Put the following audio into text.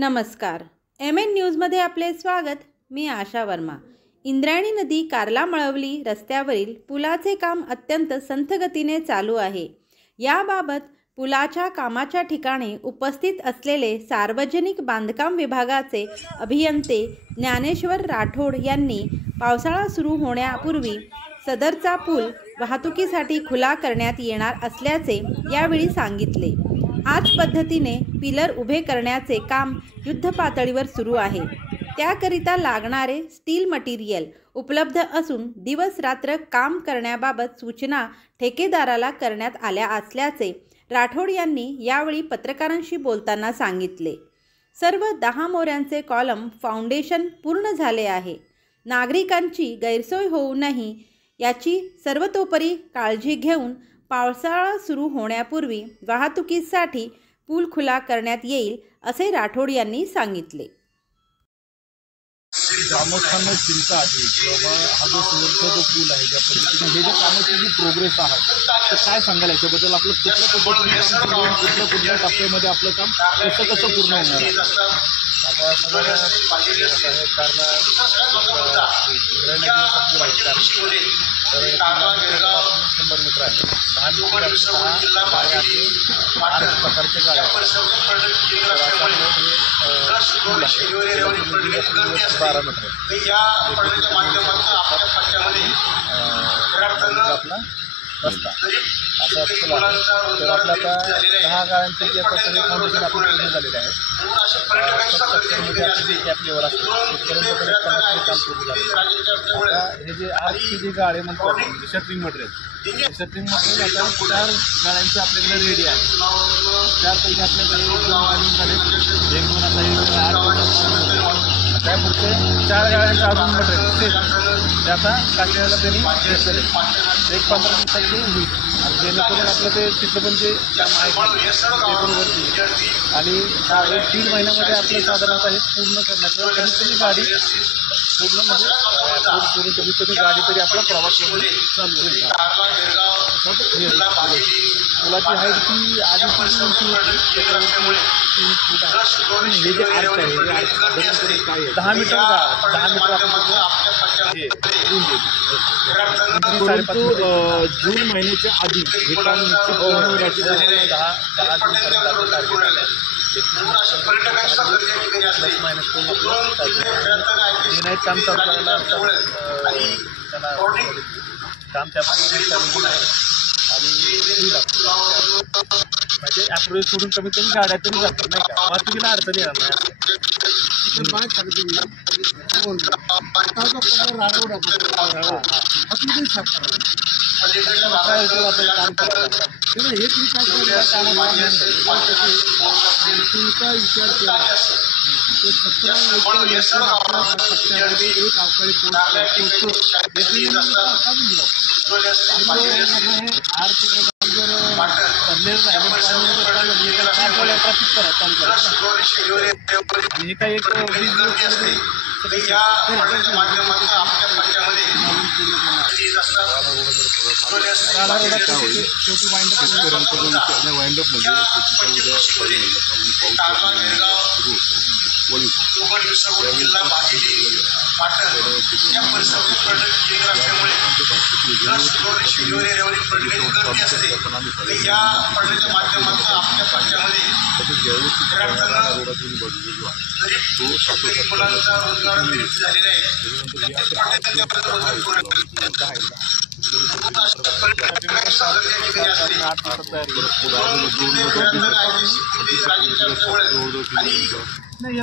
नमस्कार. MN न्यूजमध्ये आपले स्वागत. मी आशा वर्मा. इंद्रायणी नदी कार्ला-मळवली रस्त्यावरील पुलाचे काम अत्यंत संथ गतीने चालू आहे. याबाबत पुलाच्या कामाच्या ठिकाणी उपस्थित असलेले सार्वजनिक बांधकाम विभागाचे अभियंते ज्ञानेश्वर राठोड यांनी पावसाळा सुरू होण्यापूर्वी सदरचा पूल वाहतुकीसाठी खुला करण्यात येणार असल्याचे यावेळी सांगितले. आज पद्धतीने पिलर उभे करण्याचे काम युद्धपातळीवर सुरू आहे. त्याकरिता लागणारे स्टील मटेरियल उपलब्ध असून दिवस रात्र काम करण्याबाबत सूचना ठेकेदाराला करण्यात आल्या असल्याचे राठोड यांनी यावेळी पत्रकारांशी बोलताना सांगितले. सर्व 10 मोऱ्यांचे कॉलम फाउंडेशन पूर्ण झाले आहे. नागरिकांची गैरसोय होऊ नये याची सर्वतोपरी काळजी घेऊन पावसाळा सुरू होण्यापूर्वी वाहतुकीसाठी पूल खुला करण्यात येईल असे राठोड यांनी सांगितले. ग्रामस्थांना चिंता आहे की बाबा हा जो समोरचा जो पूल आहे ज्या पद्धतीने हे ज्या कामाची जी प्रोग्रेस आहे तर काय सांगाल याच्याबद्दल? आपलं कुठल्या पद्धतीने कुठल्या टप्प्यामध्ये आपलं काम कसं पूर्ण होणार आहे? आता सगळ्या कारला पूल आहे तर 100 मीटर आहे. 10 गाड्या आहे, 8 प्रकारच्या गाड्या आहेत. तर आता हे पूल आहे 12 मीटर आपला रस्ता असा पूल आहे. तर आपलं आता 10 गाड्यांपैकी आता सगळे फाउंडेशन आपण पूर्ण झालेले आहे. स्ट्रक्चरमध्ये आपली जी कॅप लेवल असते तिथपर्यंत पण 50% काम पूर्ण झालं. आता हे जे आजची जी गाडी म्हणतो आपण शटरिंग मटेरियल आता 4 गाड्यांचं आपल्याकडे रेडी आहे. 4पैकी आपल्याकडे 2 गाडी झाले, 1-2 आता त्या पुढचे 4 गाड्यांचं अजून मटेरियल ते आता काश्मीरला त्यांनी घेतलेले 1-15 दिवसाची होईल आणि जेणेकरून आपलं ते तिथं पण जे माहिती ते पण वरती आणि 1-1.5 महिन्यामध्ये आपलं साधारणतः हे पूर्ण करण्याचं कमीत कमी गाडी पूर्ण म्हणजे सोडून कमीत कमी गाडी तरी आपला प्रवास वगैरे चालू होईल. पुलाची हाईट ही आधीची उंची होती त्याच्यावरती 3 फूट आहे. हे जे आर्च आहे हे आर्च काय आहे 10 मीटर आपण हे जून महिन्याच्या आधी हे काम होण्याची 10 जूनपर्यंत टार्गेट आहे. प्लस मायनस काम चालू करायला त्याला काम त्या आणि म्हणजे ॲप्रोच सोडून कमीत कमी गाड्या तरी जातात नाही का? वाहतुकीला अडचणी येणार नाही. काम करायला हे तुम्ही काय विचार केला तर 17 पक्षामध्ये एक अवकाळी हे काय एक नाही